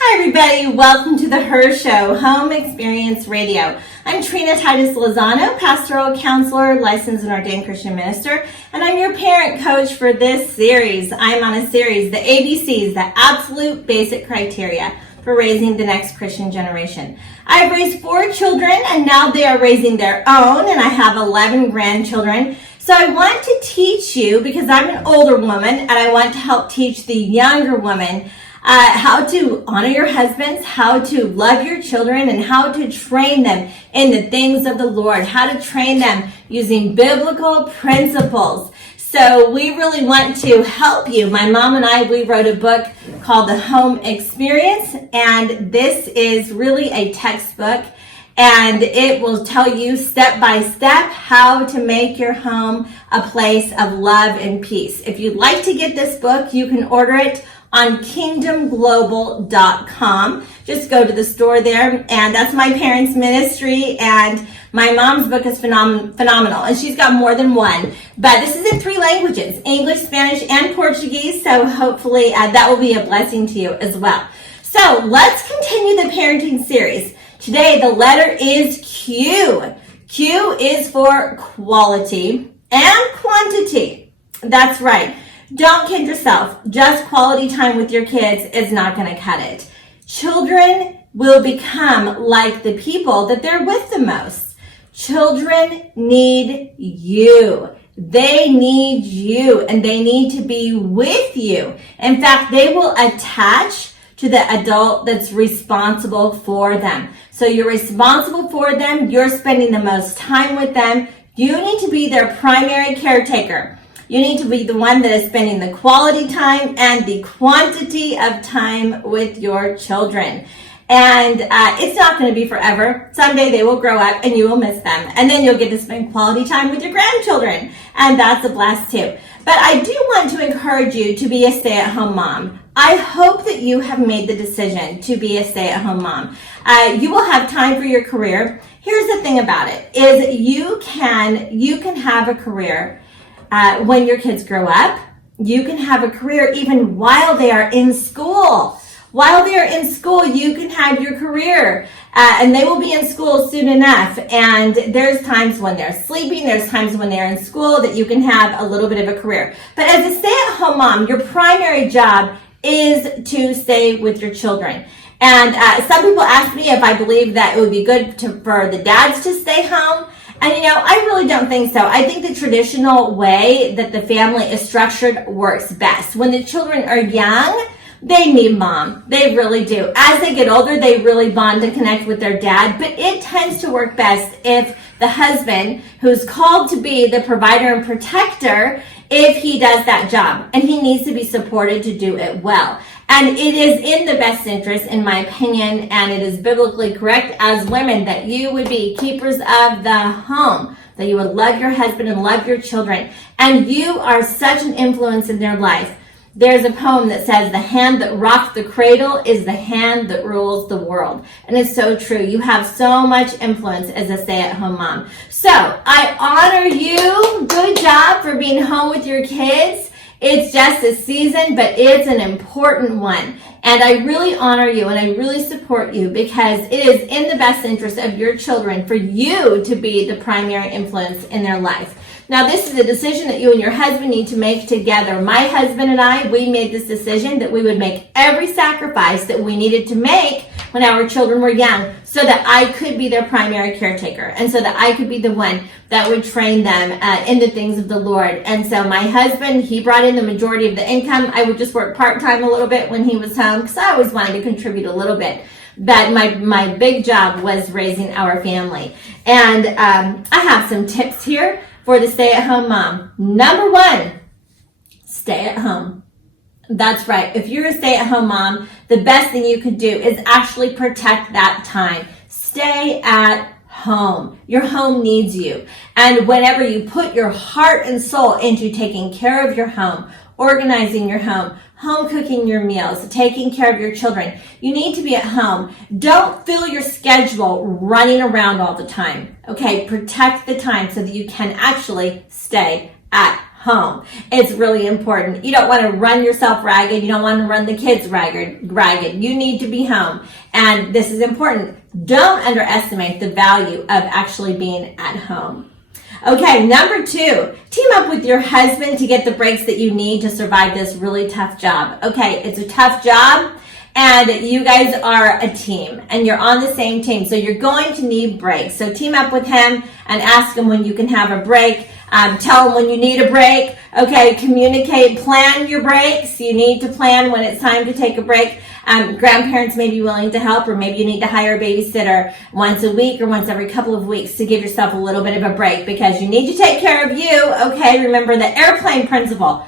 Hi everybody, welcome to the Her Show, Home Experience Radio. I'm Trina Titus Lozano, pastoral counselor, licensed and ordained Christian minister, and I'm your parent coach for this series. I'm on a series, the ABCs, the absolute basic criteria for raising the next Christian generation. I've raised 4 children and now they are raising their own, and I have 11 grandchildren. So I want to teach you, because I'm an older woman and I want to help teach the younger women how to honor your husbands, how to love your children, and how to train them in the things of the Lord, how to train them using biblical principles. So we really want to help you. My mom and I, we wrote a book called The Home Experience, and this is really a textbook, and it will tell you step by step how to make your home a place of love and peace. If you'd like to get this book, you can order it on kingdomglobal.com. Just go to the store there, and that's my parents' ministry, and my mom's book is phenomenal, and she's got more than one, but this is in 3 languages, English, Spanish, and Portuguese, so hopefully that will be a blessing to you as well. So let's continue the parenting series. Today the letter is Q. Q is for quality and quantity. That's right. Don't kid yourself. Just quality time with your kids is not going to cut it. Children will become like the people that they're with the most. Children need you. They need you, and they need to be with you. In fact, they will attach to the adult that's responsible for them. So you're responsible for them. You're spending the most time with them. You need to be their primary caretaker. You need to be the one that is spending the quality time and the quantity of time with your children. And it's not going to be forever. Someday they will grow up and you will miss them. And then you'll get to spend quality time with your grandchildren. And that's a blast too. But I do want to encourage you to be a stay-at-home mom. I hope that you have made the decision to be a stay-at-home mom. You will have time for your career. Here's the thing about it, is you can have a career when your kids grow up. You can have a career even while they are in school. While they are in school, you can have your career, and they will be in school soon enough. And there's times when they're sleeping, there's times when they're in school that you can have a little bit of a career. But as a stay-at-home mom, your primary job is to stay with your children. And some people ask me if I believe that it would be good for the dads to stay home. And I really don't think so. I think the traditional way that the family is structured works best. When the children are young, they need mom. They really do. As they get older, they really bond and connect with their dad. But it tends to work best if the husband, who's called to be the provider and protector, if he does that job. And he needs to be supported to do it well. And it is in the best interest, in my opinion, and it is biblically correct as women that you would be keepers of the home, that you would love your husband and love your children. And you are such an influence in their life. There's a poem that says, the hand that rocked the cradle is the hand that rules the world. And it's so true. You have so much influence as a stay-at-home mom. So I honor you. Good job for being home with your kids. It's just a season, but it's an important one. And I really honor you and I really support you, because it is in the best interest of your children for you to be the primary influence in their life. Now, this is a decision that you and your husband need to make together. My husband and I, we made this decision that we would make every sacrifice that we needed to make when our children were young, so that I could be their primary caretaker, and so that I could be the one that would train them in the things of the Lord. And so my husband, he brought in the majority of the income. I would just work part-time a little bit when he was home, because I always wanted to contribute a little bit. But my big job was raising our family. And I have some tips here for the stay-at-home mom. Number 1, stay at home. That's right. If you're a stay-at-home mom, the best thing you could do is actually protect that time. Stay at home. Your home needs you. And whenever you put your heart and soul into taking care of your home, organizing your home cooking your meals, taking care of your children, you need to be at home. Don't fill your schedule running around all the time. Okay, protect the time so that you can actually stay at home. It's really important. You don't want to run yourself ragged. You don't want to run the kids ragged. You need to be home. And this is important. Don't underestimate the value of actually being at home. Okay, number 2, team up with your husband to get the breaks that you need to survive this really tough job. Okay, it's a tough job, and you guys are a team, and you're on the same team, so you're going to need breaks. So team up with him and ask him when you can have a break. Tell him when you need a break. Okay, communicate, plan your breaks. You need to plan when it's time to take a break. Grandparents may be willing to help, or maybe you need to hire a babysitter once a week or once every couple of weeks to give yourself a little bit of a break, because you need to take care of you. Okay, remember the airplane principle.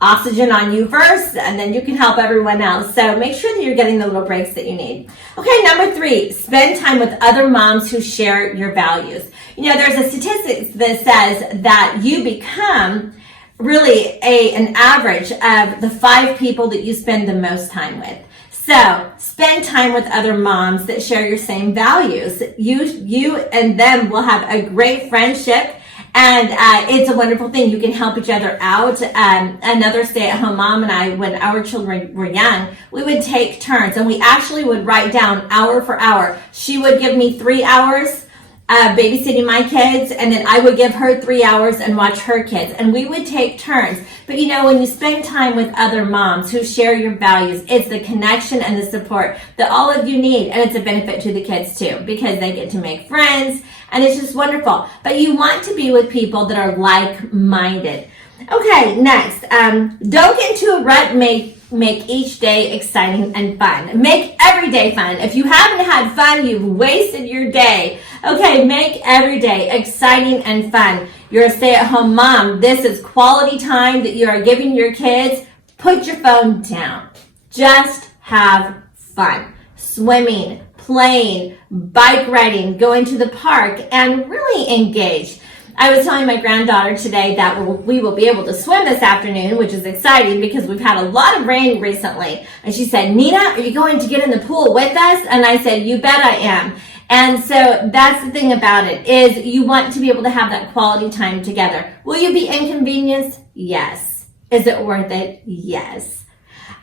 Oxygen on you first, and then you can help everyone else. So make sure that you're getting the little breaks that you need. Okay, number 3, spend time with other moms who share your values. You know, there's a statistic that says that you become really an average of the 5 people that you spend the most time with. So spend time with other moms that share your same values. You and them will have a great friendship. And it's a wonderful thing. You can help each other out. Another stay-at-home mom and I, when our children were young, we would take turns, and we actually would write down hour for hour. She would give me 3 hours babysitting my kids, and then I would give her 3 hours and watch her kids, and we would take turns. But you know, when you spend time with other moms who share your values, it's the connection and the support that all of you need, and it's a benefit to the kids too, because they get to make friends, and it's just wonderful. But you want to be with people that are like-minded. Okay, next, don't get into a rut. Make each day exciting and fun. Make every day fun. If you haven't had fun, you've wasted your day. Okay, make every day exciting and fun. You're a stay-at-home mom. This is quality time that you are giving your kids. Put your phone down. Just have fun. Swimming, playing, bike riding, going to the park, and really engage. I was telling my granddaughter today that we will be able to swim this afternoon, which is exciting because we've had a lot of rain recently. And she said, Nina, are you going to get in the pool with us? And I said, you bet I am. And so that's the thing about it, is you want to be able to have that quality time together. Will you be inconvenienced? Yes. Is it worth it? Yes.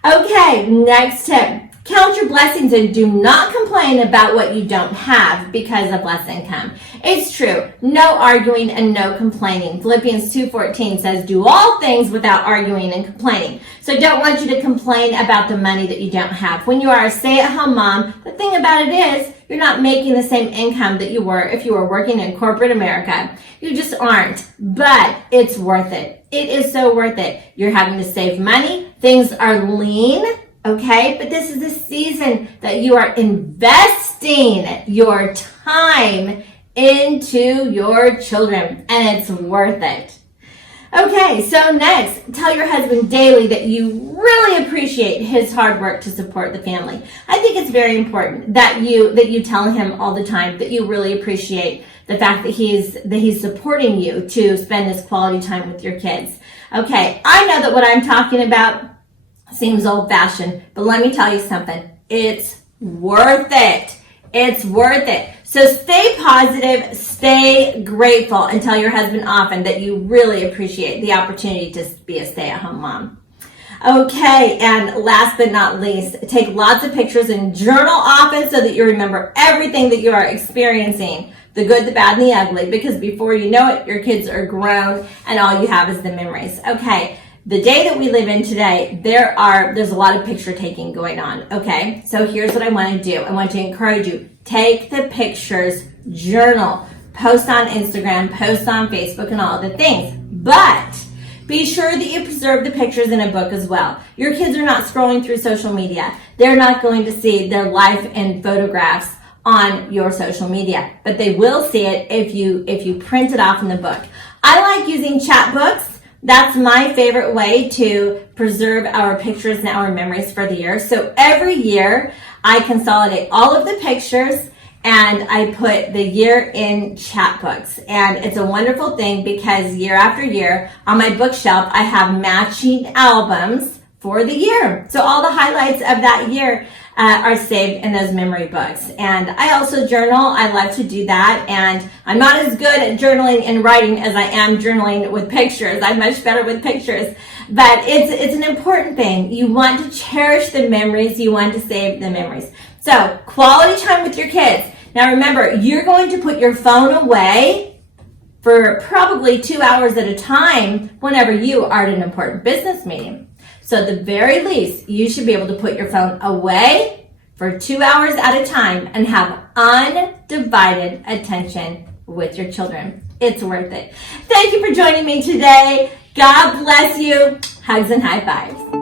Okay, next tip. Count your blessings and do not complain about what you don't have, because of less income. It's true. No arguing and no complaining. Philippians 2:14 says, do all things without arguing and complaining. So I don't want you to complain about the money that you don't have. When you are a stay-at-home mom, the thing about it is you're not making the same income that you were if you were working in corporate America. You just aren't. But it's worth it. It is so worth it. You're having to save money. Things are lean. Okay, but this is the season that you are investing your time into your children, and it's worth it. Okay, so next, tell your husband daily that you really appreciate his hard work to support the family. I think it's very important that you tell him all the time that you really appreciate the fact that he's supporting you to spend this quality time with your kids. Okay, I know that what I'm talking about seems old-fashioned, but let me tell you something. It's worth it. It's worth it. So stay positive, stay grateful, and tell your husband often that you really appreciate the opportunity to be a stay-at-home mom. Okay, and last but not least, take lots of pictures and journal often so that you remember everything that you are experiencing, the good, the bad, and the ugly, because before you know it, your kids are grown and all you have is the memories. Okay. The day that we live in today, there's a lot of picture taking going on, okay? So here's what I want to do. I want to encourage you. Take the pictures, journal, post on Instagram, post on Facebook, and all of the things. But be sure that you preserve the pictures in a book as well. Your kids are not scrolling through social media. They're not going to see their life in photographs on your social media, but they will see it if you print it off in the book. I like using chapbooks. That's my favorite way to preserve our pictures and our memories for the year. So every year I consolidate all of the pictures and I put the year in chapbooks. And it's a wonderful thing because year after year on my bookshelf, I have matching albums for the year. So all the highlights of that year are saved in those memory books. And I also journal. I love to do that. And I'm not as good at journaling and writing as I am journaling with pictures. I'm much better with pictures. But it's an important thing. You want to cherish the memories. You want to save the memories. So quality time with your kids. Now remember, you're going to put your phone away for probably 2 hours at a time whenever you are at an important business meeting. So at the very least, you should be able to put your phone away for 2 hours at a time and have undivided attention with your children. It's worth it. Thank you for joining me today. God bless you. Hugs and high fives.